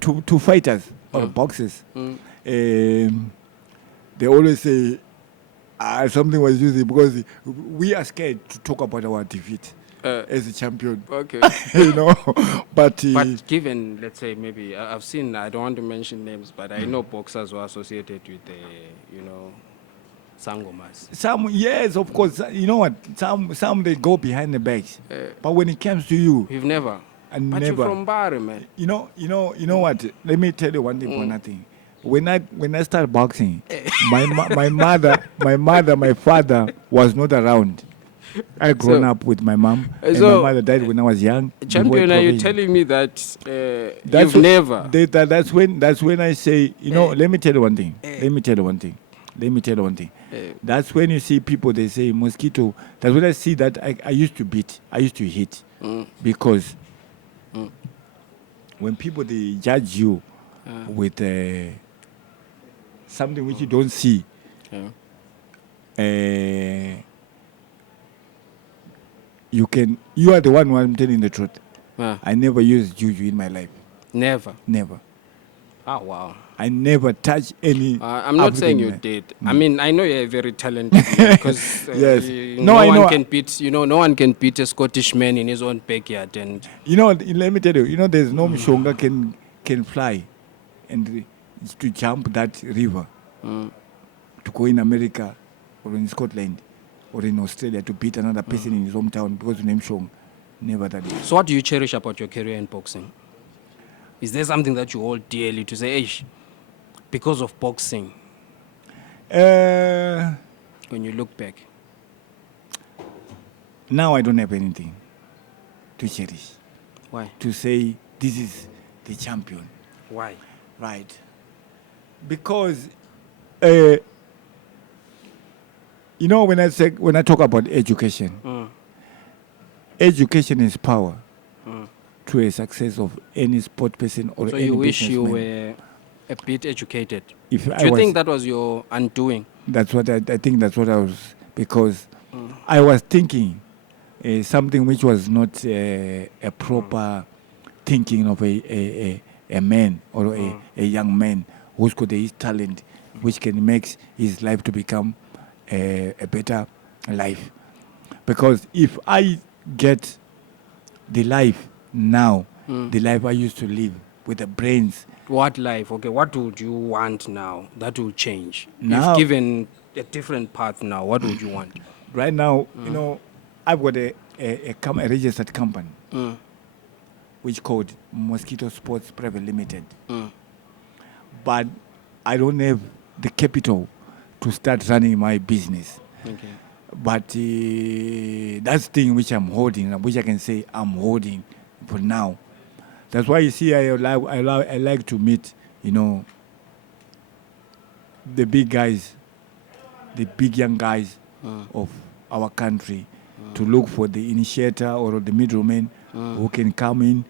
to fighters or boxers, they always say something was used because we are scared to talk about our defeat as a champion. Okay. You know, but given, let's say, maybe I've seen, I don't want to mention names, but I know boxers were associated with sangomas. some, yes, of course, you know what? Some they go behind the backs, but when it comes to you, You've never. and But never. you're from Bari, man. You know what? Let me tell you one thing for nothing. When I started boxing, my mother, my father was not around. I grown up with my mom, and so, my mother died when I was young. Champion, are you before telling me that That's you've never? That's when I say, let me tell you one thing. Let me tell you one thing. That's when you see people, they say, Mosquito. That's when I see that I used to beat. I used to hit. Because when people, they judge you with something which you don't see, you are the one who I'm telling the truth. I never used juju in my life. Never. Oh, wow. I never touched any. I'm not saying you did. I mean, I know you're a very talented man because Yes. no one can beat. No one can beat a Scottish man in his own backyard. And let me tell you. There's no Mshonga can fly, and to jump that river, to go in America, or in Scotland, or in Australia to beat another person in his hometown because of name Mshonga. Never that. So, what do you cherish about your career in boxing? Is there something that you hold dearly to say, hey, because of boxing? When you look back, now I don't have anything to cherish. Why? To say this is the champion. Why? Right. Because when I talk about education, education is power. to a success of any sport person or So any you wish you businessman. were a bit educated. If Do I you was, think that was your undoing? that's what I think that's what I was, because I was thinking something which was not a proper thinking of a man or a young man who's got his talent, which can make his life to become a better life. Because if I get the life now, the life I used to live with the brains, What life? Okay, what would you want now that will change? Now- If given a different path now, what would you want? right now, I've got a registered company which called Mosquito Sports Private Limited. But I don't have the capital to start running my business. Okay. But that's the thing which I'm holding, which I can say I'm holding for now. That's why you see I like to meet, the big guys, the big young guys of our country, to look for the initiator or the middleman who can come in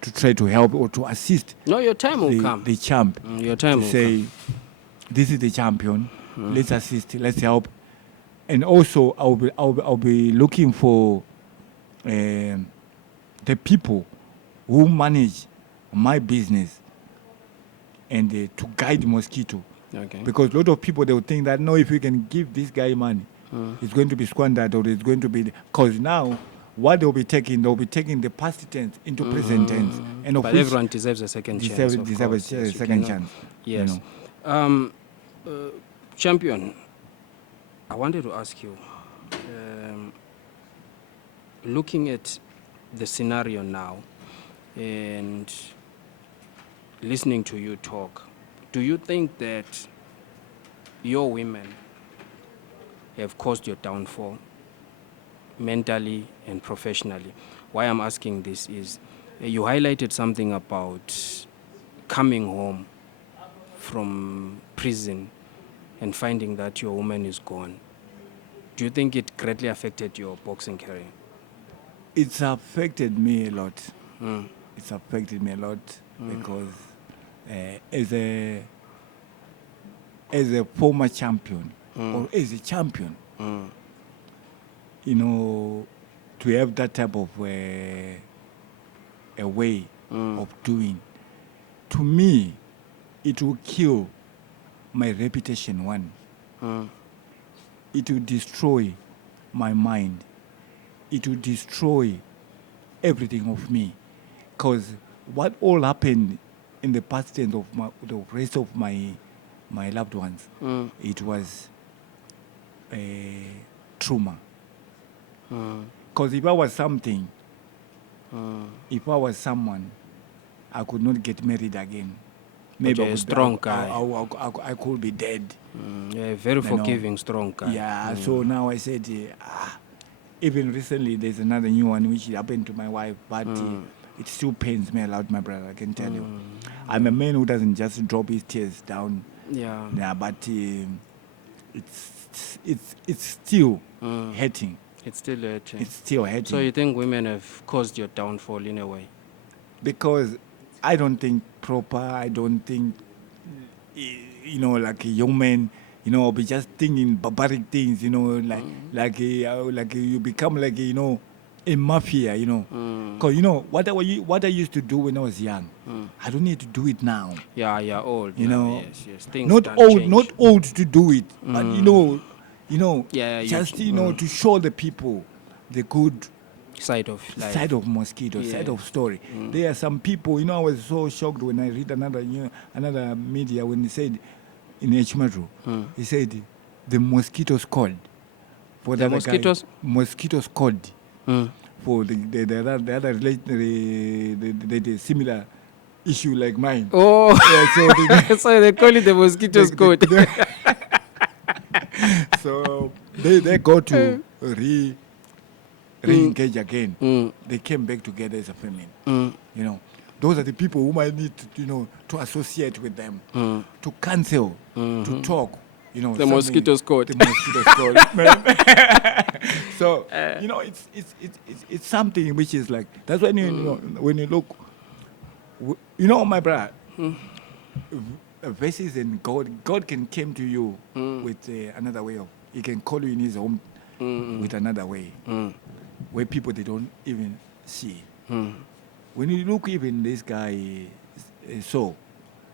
to try to help or to assist No, your time will come. the champ. Your time To will say, this is the champion. Let's assist. Let's help. And also, I'll be looking for the people who manage my business and to guide Mosquito. come. Okay. Because a lot of people, they will think that, no, if we can give this guy money, it's going to be squandered, or it's going to be... Because now, what they'll be taking the past tense into present tense. And of But which everyone deserves a second chance. Of deserve course. a Yes, you second cannot- chance. Yes. Champion, I wanted to ask you, looking at the scenario now and listening to you talk, do you think that your women have caused your downfall mentally and professionally? Why I'm asking this is you highlighted something about coming home from prison and finding that your woman is gone. Do you think it greatly affected your boxing career? It's affected me a lot. It's affected me a lot because as a former champion or as a champion, to have that type of a way of doing, to me, it will kill my reputation. One, it will destroy my mind. It will destroy everything of me, because what all happened in the past tense of the rest of my loved ones, it was a trauma. Because if I was something, if I was someone, I could not get married again. Maybe you're a strong guy. I could be dead. Yeah, very forgiving, strong guy. Yeah, so now I said, even recently there's another new one which happened to my wife, but it still pains me a lot, my brother, I can tell you. I'm a man who doesn't just drop his tears down. Yeah. But it's still hurting. It's still hurting. It's still hurting. So you think women have caused your downfall in a way? Because I don't think proper, I don't think, like a young man, I'll be just thinking barbaric things, like you become like, a mafia, Because, what I used to do when I was young, I don't need to do it now. Yeah, you're old. Yes. Things Not can old, change. not old to do it, but, Yeah, just, to show the people the good side of life. side of Mosquito, Yeah. side of story. There are some people, I was so shocked when I read another media when he said in H Metro, he said the mosquitoes called for The other mosquitoes? guy, mosquitoes called for the other the similar issue like mine. Oh, Yeah, so they call it the mosquitoes code. So they go to re-engage again. They came back together as a family. Those are the people whom I need to, to associate with them, to counsel, to talk, You know, The Mosquito's code. The Mosquito's code. So you know, it's something which is like that's when you know when you look. You know, my brother. Verses and God can come to you with another way of. He can call you in His home with another way, where people they don't even see. When you look, even this guy, Saul,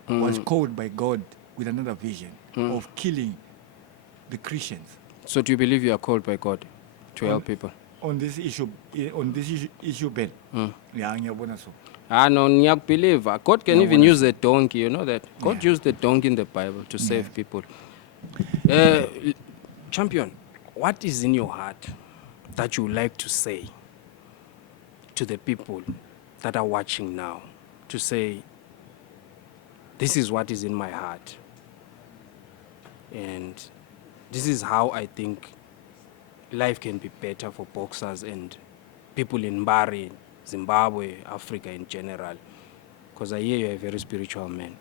was called by God with another vision of killing the Christians. So do you believe you are called by God to help people? On this issue, Ben. Yeah, ngiyabona so. No, ngiyak believe. God can even use a donkey, you know that? God used the donkey in the Bible to save people. Champion, what is in your heart that you like to say to the people that are watching now? To say, this is what is in my heart. And this is how I think life can be better for boxers and people in Bari, Zimbabwe, Africa in general. Because I hear you're a very spiritual man.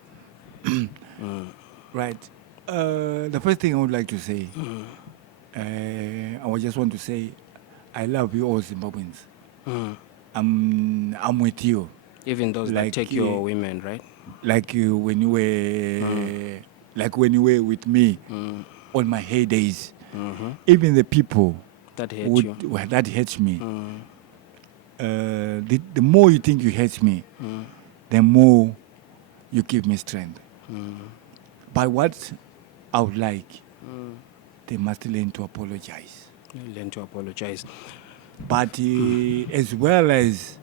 Right. The first thing I would like to say, I would just want to say, I love you all Zimbabweans. I'm with you. Even those that take your women, right? Like you when you were, like when you were with me on my heydays. Even the people that hate you, that hates me. The more you think you hate me, the more you give me strength. But what I would like, they must learn to apologize. Learn to apologize. But as well as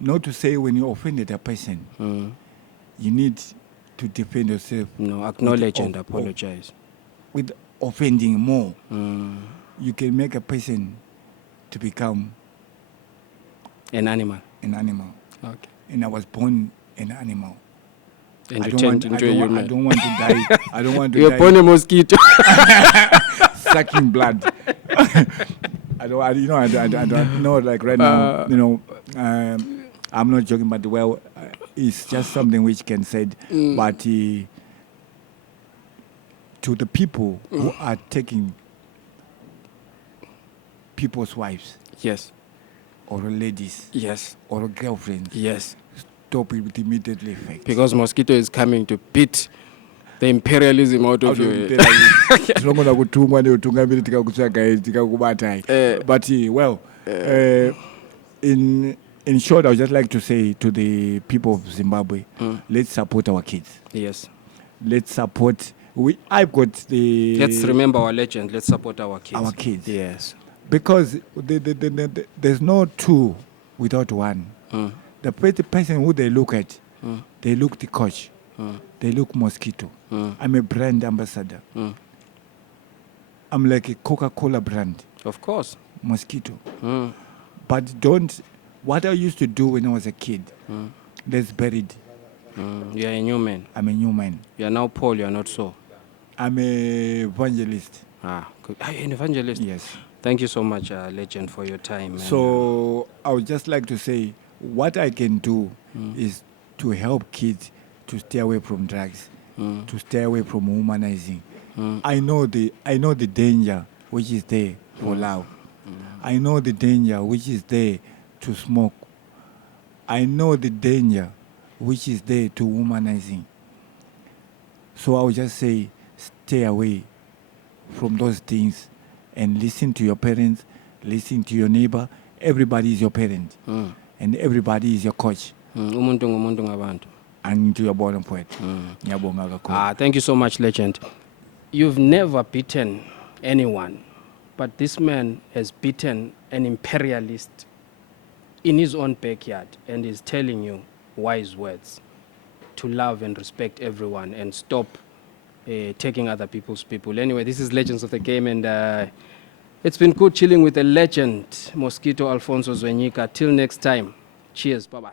not to say when you offended a person, you need to defend yourself. No, acknowledge and apologize. With offending more, you can make a person to become an animal. An animal. Okay. And I was born an animal. And you turned into a human. I don't want to die. I don't want to die. You're born a mosquito. Sucking blood. I don't know, like right now, you know, I'm not joking, but well, it's just something which can said, but to the people who are taking people's wives. Yes. Or ladies. Yes. Or girlfriends. Yes. Stop it with immediate effect. Because Mosquito is coming to beat the imperialism out of you. But well, in short, I would just like to say to the people of Zimbabwe, let's support our kids. Yes. Let's support. I've got the. Let's remember our legend. Let's support our kids. Our kids. Yes. Because there's no two without one. The first person who they look at, they look the coach. They look Mosquito. I'm a brand ambassador. I'm like a Coca-Cola brand. Of course. Mosquito. But what I used to do when I was a kid, that's buried. You're a new man. I'm a new man. You're now Paul, you're not so. I'm a evangelist. Good. Are you an evangelist? Yes. Thank you so much, Legend, for your time. So I would just like to say, what I can do is to help kids to stay away from drugs, to stay away from humanizing. I know the danger which is there for love. I know the danger which is there to smoke. I know the danger which is there to humanizing. So I would just say, stay away from those things and listen to your parents, listen to your neighbor. Everybody is your parent, and everybody is your coach. Umuntu ngumuntu ngabantu. And to your bottom point. Thank you so much, Legend. You've never beaten anyone, but this man has beaten an imperialist in his own backyard and is telling you wise words to love and respect everyone and stop taking other people's people. Anyway, this is Legends of the Game, and it's been good chilling with the legend, Mosquito Alfonso Zvenyika. Till next time, cheers, bye-bye.